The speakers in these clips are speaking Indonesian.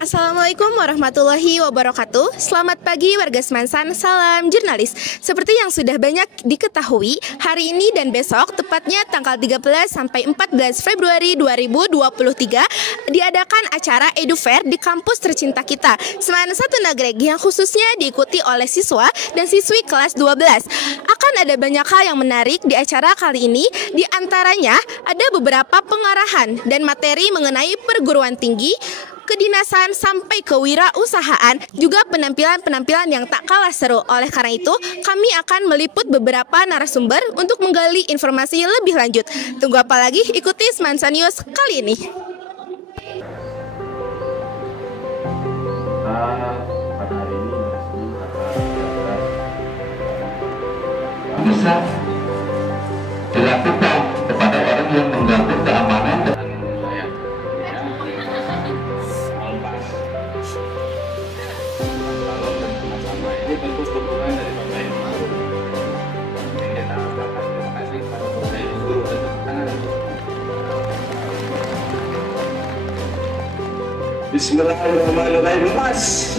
Assalamualaikum warahmatullahi wabarakatuh. Selamat pagi warga Semansan, salam jurnalis. Seperti yang sudah banyak diketahui, hari ini dan besok, tepatnya tanggal 13 sampai 14 Februari 2023, diadakan acara EduFair di kampus tercinta kita, Semansan 1 Nagreg, yang khususnya diikuti oleh siswa dan siswi kelas 12. Akan ada banyak hal yang menarik di acara kali ini, di antaranya ada beberapa pengarahan dan materi mengenai perguruan tinggi, kedinasan sampai kewirausahaan, juga penampilan-penampilan yang tak kalah seru. Oleh karena itu, kami akan meliput beberapa narasumber untuk menggali informasi lebih lanjut. Tunggu apa lagi? Ikuti Semansa News kali ini. Pada hari ini bisa dilakukan kepada orang yang mengganggu keamanan dan Bismillahirrahmanirrahim, Mas.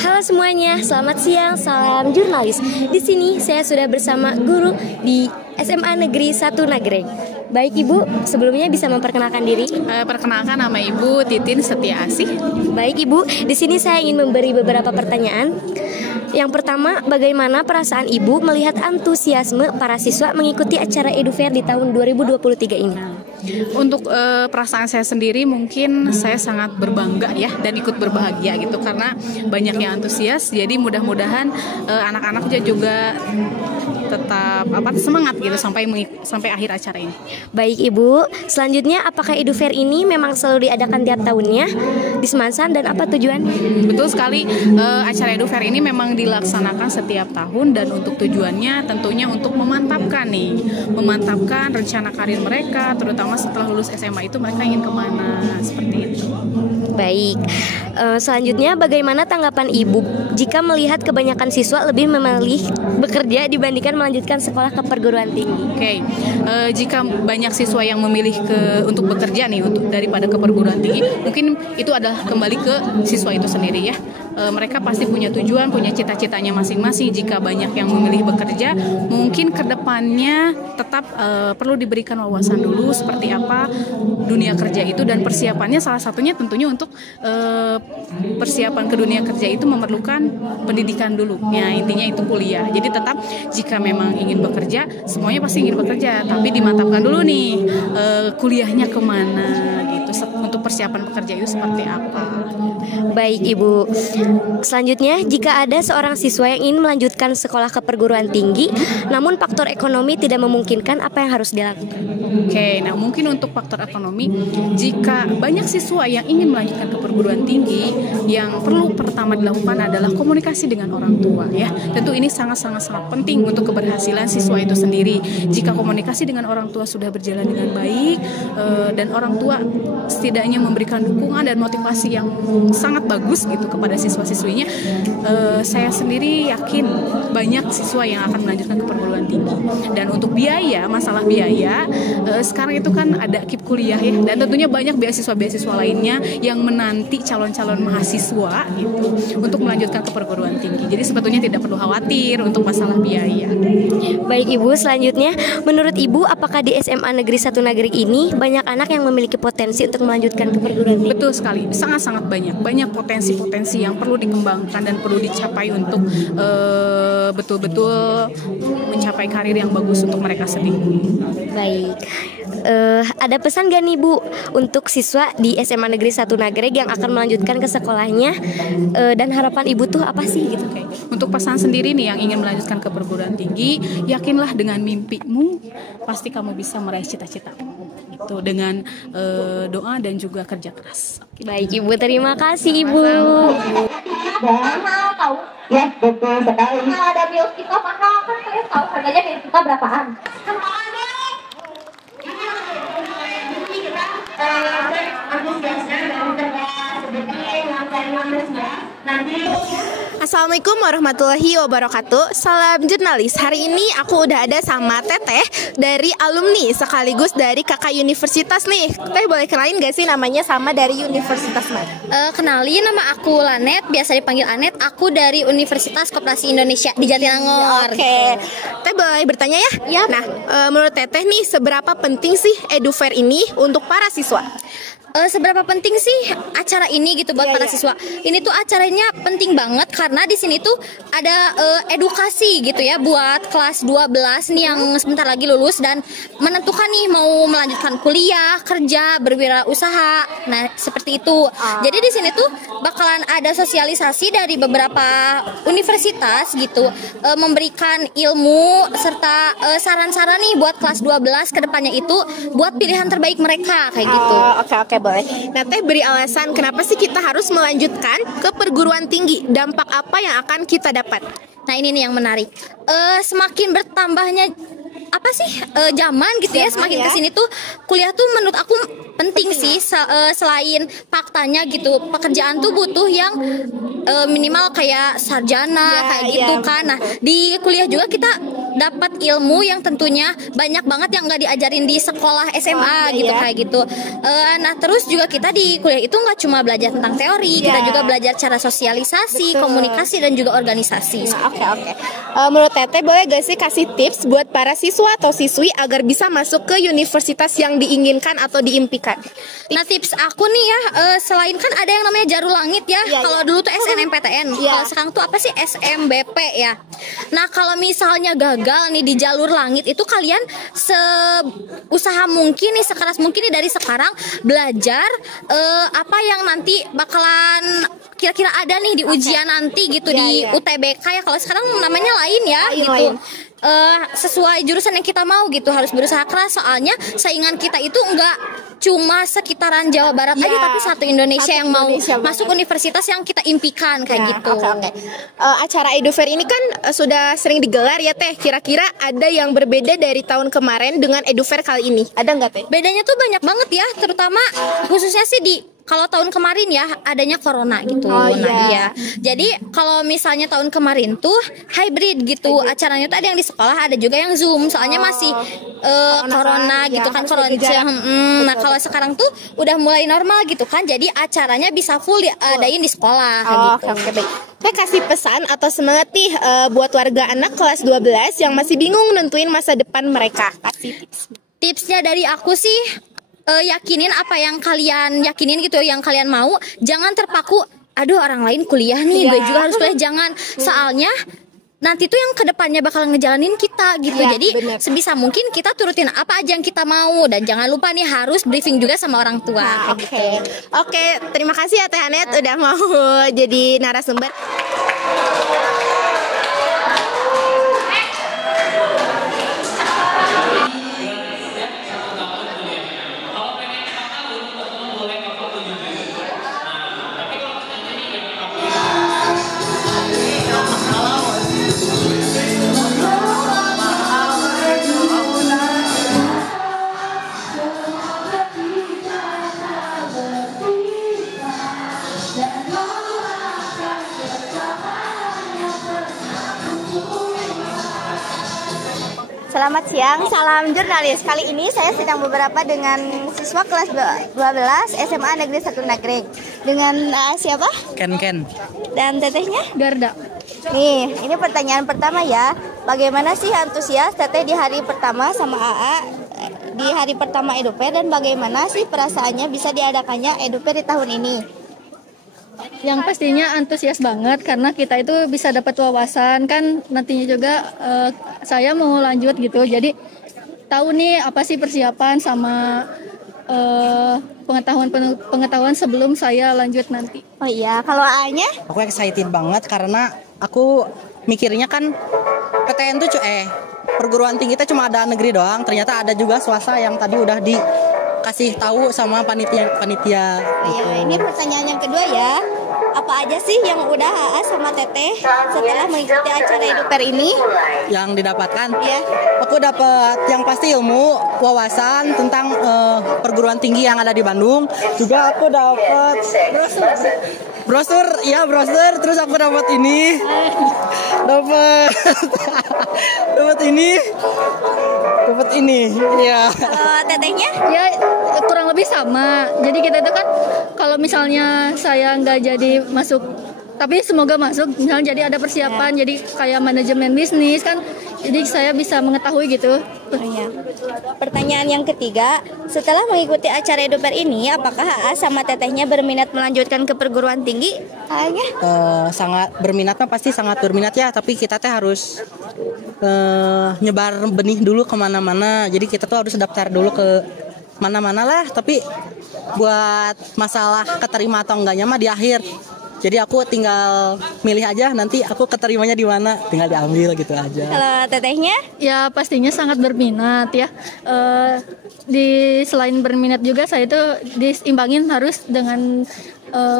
Halo semuanya, selamat siang, salam jurnalis. Di sini saya sudah bersama guru di SMA Negeri 1 Nagreg. Baik Ibu, sebelumnya bisa memperkenalkan diri? Perkenalkan, nama Ibu Titin Setiasih. Baik Ibu, di sini saya ingin memberi beberapa pertanyaan. Yang pertama, bagaimana perasaan Ibu melihat antusiasme para siswa mengikuti acara EduFair di tahun 2023 ini? Untuk perasaan saya sendiri, mungkin saya sangat berbangga ya dan ikut berbahagia gitu, karena banyak yang antusias. Jadi mudah-mudahan anak-anak juga tetap semangat gitu sampai akhir acara ini. Baik Ibu, selanjutnya apakah EduFair ini memang selalu diadakan tiap tahunnya di Semansan dan apa tujuannya? Betul sekali, acara EduFair ini memang dilaksanakan setiap tahun, dan untuk tujuannya tentunya untuk memantapkan rencana karir mereka, terutama setelah lulus SMA itu mereka ingin kemana, seperti itu. Baik, selanjutnya bagaimana tanggapan Ibu jika melihat kebanyakan siswa lebih memilih bekerja dibandingkan melanjutkan sekolah ke perguruan tinggi? Oke, jika banyak siswa yang memilih untuk bekerja nih daripada ke perguruan tinggi, mungkin itu adalah kembali ke siswa itu sendiri ya. Mereka pasti punya tujuan, punya cita-citanya masing-masing. Jika banyak yang memilih bekerja, mungkin kedepannya tetap perlu diberikan wawasan dulu seperti apa dunia kerja itu, dan persiapannya salah satunya tentunya untuk persiapan ke dunia kerja itu memerlukan pendidikan dulu. Ya, intinya itu kuliah. Jadi tetap jika memang ingin bekerja, semuanya pasti ingin bekerja, tapi dimantapkan dulu nih kuliahnya kemana gitu, untuk persiapan pekerja itu seperti apa. Baik Ibu, selanjutnya jika ada seorang siswa yang ingin melanjutkan sekolah ke perguruan tinggi, namun faktor ekonomi tidak memungkinkan, apa yang harus dilakukan? Oke, nah mungkin untuk faktor ekonomi, jika banyak siswa yang ingin melanjutkan ke perguruan tinggi, yang perlu pertama dilakukan adalah komunikasi dengan orang tua ya. Tentu ini sangat penting untuk keberhasilan siswa itu sendiri. Jika komunikasi dengan orang tua sudah berjalan dengan baik, dan orang tua setidaknya memberikan dukungan dan motivasi yang sangat bagus gitu kepada siswa-siswinya, saya sendiri yakin banyak siswa yang akan melanjutkan ke perguruan tinggi. Dan untuk masalah biaya, sekarang itu kan ada KIP kuliah ya, dan tentunya banyak beasiswa-beasiswa lainnya yang menanti calon-calon mahasiswa gitu untuk melanjutkan ke perguruan tinggi. Jadi sebetulnya tidak perlu khawatir untuk masalah biaya. Baik Ibu, selanjutnya menurut Ibu apakah di SMA Negeri 1 Nagreg ini banyak anak yang memiliki potensi untuk melanjutkan ke perguruan tinggi? Betul sekali, sangat banyak potensi-potensi yang perlu dikembangkan dan perlu dicapai untuk betul-betul mencapai karir yang bagus untuk mereka sendiri. Baik, ada pesan gak nih Bu untuk siswa di SMA Negeri 1 Nagreg yang akan melanjutkan ke sekolahnya, dan harapan Ibu tuh apa sih gitu? Oke. Untuk pesan sendiri nih yang ingin melanjutkan ke perguruan tinggi, yakinlah dengan mimpimu, pasti kamu bisa meraih cita-citamu. Itu dengan doa dan juga kerja keras. Baik Ibu, terima kasih Ibu. Mahal tahu? Ya betul sekali. Kalau ada bios kita mahal kan, saya tahu harganya bios kita berapaan. Antusiasnya dan kita sedikit lantai 15 ya. Assalamualaikum warahmatullahi wabarakatuh. Salam jurnalis. Hari ini aku udah ada sama Teteh dari alumni sekaligus dari kakak universitas nih. Teteh boleh kenalin gak sih namanya sama dari universitas mana? Kenalin, nama aku Lanet, biasa dipanggil Anet. Aku dari Universitas Koperasi Indonesia di Jatinangor. Oke. Teteh boleh bertanya ya? Iya. Nah, menurut Teteh nih seberapa penting sih EduFair ini untuk para siswa? Seberapa penting sih acara ini gitu buat para siswa? Ini tuh acaranya penting banget karena di sini tuh ada edukasi gitu ya buat kelas 12 nih yang sebentar lagi lulus dan menentukan nih mau melanjutkan kuliah, kerja, berwirausaha. Nah, seperti itu. Jadi di sini tuh bakalan ada sosialisasi dari beberapa universitas gitu, memberikan ilmu serta saran-saran nih buat kelas 12 kedepannya itu buat pilihan terbaik mereka kayak gitu. Oke, boleh. Nah, Teh beri alasan kenapa sih kita harus melanjutkan ke perguruan tinggi? Dampak apa yang akan kita dapat? Nah, ini nih yang menarik. Semakin bertambahnya apa sih zaman gitu ya, semakin kesini tuh kuliah tuh menurut aku penting sih. Selain faktanya gitu, pekerjaan tuh butuh yang minimal kayak sarjana kayak gitu kan. Nah, di kuliah juga kita dapat ilmu yang tentunya banyak banget yang nggak diajarin di sekolah SMA gitu kayak gitu. Nah, terus juga kita di kuliah itu nggak cuma belajar tentang teori, kita juga belajar cara sosialisasi, komunikasi dan juga organisasi. Oke. Menurut Teteh boleh gak sih kasih tips buat para siswa atau siswi agar bisa masuk ke universitas yang diinginkan atau diimpikan? Nah, tips aku nih ya, selain kan ada yang namanya Jarum Langit ya. Kalau dulu tuh SNMPTN, kalau sekarang tuh apa sih SMBP ya. Nah, kalau misalnya gagal nih di jalur langit itu, kalian seusaha mungkin nih, sekeras mungkin nih dari sekarang belajar apa yang nanti bakalan kira-kira ada nih di ujian nanti gitu di UTBK ya. Kalau sekarang namanya lain ya gitu. Sesuai jurusan yang kita mau gitu, harus berusaha keras soalnya saingan kita itu enggak cuma sekitaran Jawa Barat aja, tapi satu Indonesia yang mau masuk universitas yang kita impikan kayak gitu. Acara EduFair ini kan sudah sering digelar ya Teh. Kira-kira ada yang berbeda dari tahun kemarin dengan EduFair kali ini? Ada nggak Teh? Bedanya tuh banyak banget ya, terutama khususnya sih kalau tahun kemarin ya adanya corona gitu. Jadi kalau misalnya tahun kemarin tuh hybrid gitu, acaranya tuh ada yang di sekolah, ada juga yang Zoom. Soalnya masih corona gitu kan, corona. Nah, kalau sekarang tuh udah mulai normal gitu kan, jadi acaranya bisa full diadain di sekolah gitu. Baik. Saya kasih pesan atau semangat nih buat warga anak kelas 12 yang masih bingung nentuin masa depan mereka. Kasih tips. Tipsnya dari aku sih, yakinin apa yang kalian yakinin gitu, yang kalian mau. Jangan terpaku, aduh orang lain kuliah nih, gue juga harus kuliah. Jangan, soalnya nanti tuh yang kedepannya bakal ngejalanin kita gitu. Jadi sebisa mungkin kita turutin apa aja yang kita mau, dan jangan lupa nih harus briefing juga sama orang tua. Oke, terima kasih ya Teh Anet udah mau jadi narasumber. Selamat siang, salam jurnalis. Kali ini saya sedang beberapa dengan siswa kelas 12 SMA Negeri 1 Nagreg. Dengan siapa? Ken. Dan tetehnya? Garda. Nih, ini pertanyaan pertama ya. Bagaimana sih antusias teteh di hari pertama sama AA di hari pertama EduFair, dan bagaimana sih perasaannya bisa diadakannya EduFair di tahun ini? Yang pastinya antusias banget karena kita itu bisa dapat wawasan kan, nantinya juga saya mau lanjut gitu, jadi tahu nih apa sih persiapan sama pengetahuan sebelum saya lanjut nanti. Oh iya, kalau A-nya? Aku excited banget karena aku mikirnya kan PTN tuh perguruan tinggi kita cuma ada negeri doang, ternyata ada juga swasta yang tadi udah dikasih tahu sama panitia gitu. Ini pertanyaan yang kedua ya. Apa aja sih yang udah AA sama Teteh setelah mengikuti acara EduFair ini? Yang didapatkan? Iya. Aku dapat yang pasti ilmu, wawasan tentang perguruan tinggi yang ada di Bandung. Juga aku dapat Brosur, iya brosur. Terus aku dapat ini, dapat dapat ini, ya. Tetehnya? Ya kurang lebih sama. Jadi kita itu kan kalau misalnya saya nggak jadi masuk, tapi semoga masuk, misalnya jadi ada persiapan, jadi kayak manajemen bisnis kan, jadi saya bisa mengetahui gitu. Iya. Pertanyaan yang ketiga, setelah mengikuti acara Eduper ini, apakah AA sama tetehnya berminat melanjutkan ke perguruan tinggi? Sangat berminatnya pasti sangat berminat ya, tapi kita teh harus nyebar benih dulu kemana-mana. Jadi kita tuh harus daftar dulu ke mana-mana lah, tapi buat masalah keterima atau enggaknya mah di akhir. Jadi aku tinggal milih aja nanti aku keterimanya di mana, tinggal diambil gitu aja. Kalau tetehnya? Ya pastinya sangat berminat ya. Selain berminat juga saya itu diseimbangin harus dengan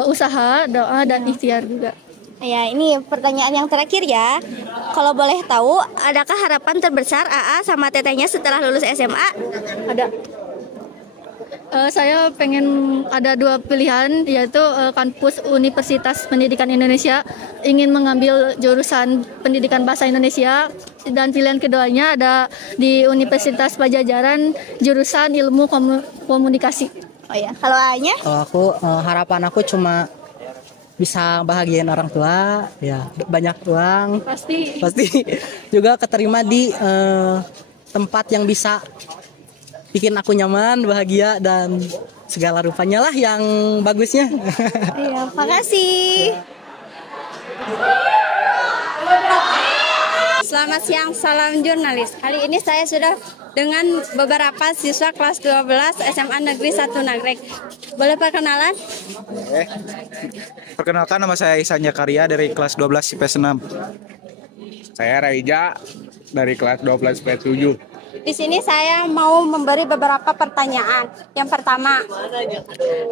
usaha, doa dan ikhtiar juga. Ya, ini pertanyaan yang terakhir ya. Kalau boleh tahu, adakah harapan terbesar AA sama tetehnya setelah lulus SMA? Ada. Saya pengen ada 2 pilihan, yaitu kampus Universitas Pendidikan Indonesia, ingin mengambil jurusan Pendidikan Bahasa Indonesia, dan pilihan keduanya ada di Universitas Pajajaran jurusan Ilmu Komunikasi. Oh ya, kalau A-nya? Kalau aku harapan aku cuma bisa bahagiain orang tua, ya banyak uang, pasti juga keterima di tempat yang bisa bikin aku nyaman, bahagia, dan segala rupanya lah yang bagusnya. Iya, makasih. Selamat siang, salam jurnalis. Kali ini saya sudah dengan beberapa siswa kelas 12 SMA Negeri 1 Nagrek. Boleh perkenalan? Perkenalkan, nama saya Ihsan Zakaria dari kelas 12 IPS 6. Saya Raija dari kelas 12 IPS 7. Di sini saya mau memberi beberapa pertanyaan. Yang pertama,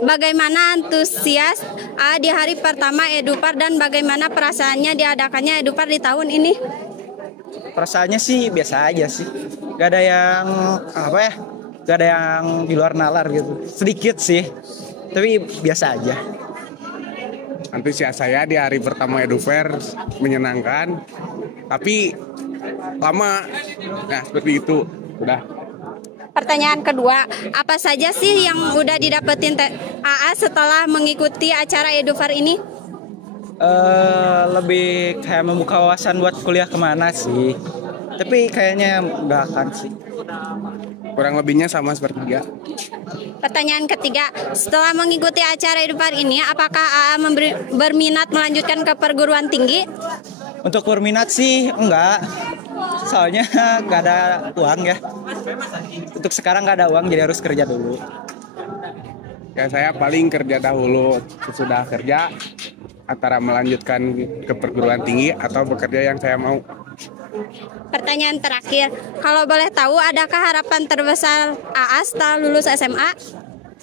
bagaimana antusias A di hari pertama Edupar dan bagaimana perasaannya diadakannya Edupar di tahun ini? Perasaannya sih biasa aja sih. Gak ada yang gak ada yang di luar nalar gitu. Sedikit sih, tapi biasa aja. Antusias saya di hari pertama Edufair menyenangkan, tapi lama. Nah, seperti itu. Udah. Pertanyaan kedua, apa saja sih yang udah didapetin AA setelah mengikuti acara Edufair ini? Lebih kayak membuka wawasan buat kuliah kemana sih. Tapi kayaknya nggak akan sih. Kurang lebihnya sama seperti dia. Pertanyaan ketiga, setelah mengikuti acara Edufair ini, apakah AA berminat melanjutkan ke perguruan tinggi? Untuk berminat sih enggak. Soalnya nggak ada uang ya. Untuk sekarang nggak ada uang, jadi harus kerja dulu. Ya, saya paling kerja dahulu. Sesudah kerja, antara melanjutkan ke perguruan tinggi atau bekerja yang saya mau. Pertanyaan terakhir, kalau boleh tahu, adakah harapan terbesar AA setelah lulus SMA?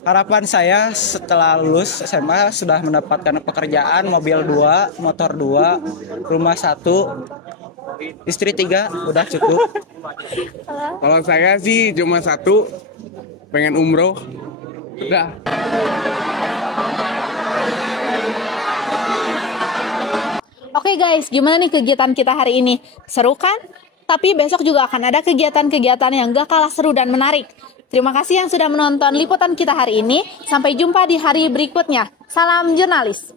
Harapan saya setelah lulus SMA sudah mendapatkan pekerjaan, mobil 2, motor 2, rumah 1, istri 3, udah cukup. Kalau saya sih cuma 1, pengen umroh. Udah. Oke guys, gimana nih kegiatan kita hari ini? Seru kan? Tapi besok juga akan ada kegiatan-kegiatan yang gak kalah seru dan menarik. Terima kasih yang sudah menonton liputan kita hari ini. Sampai jumpa di hari berikutnya. Salam jurnalis.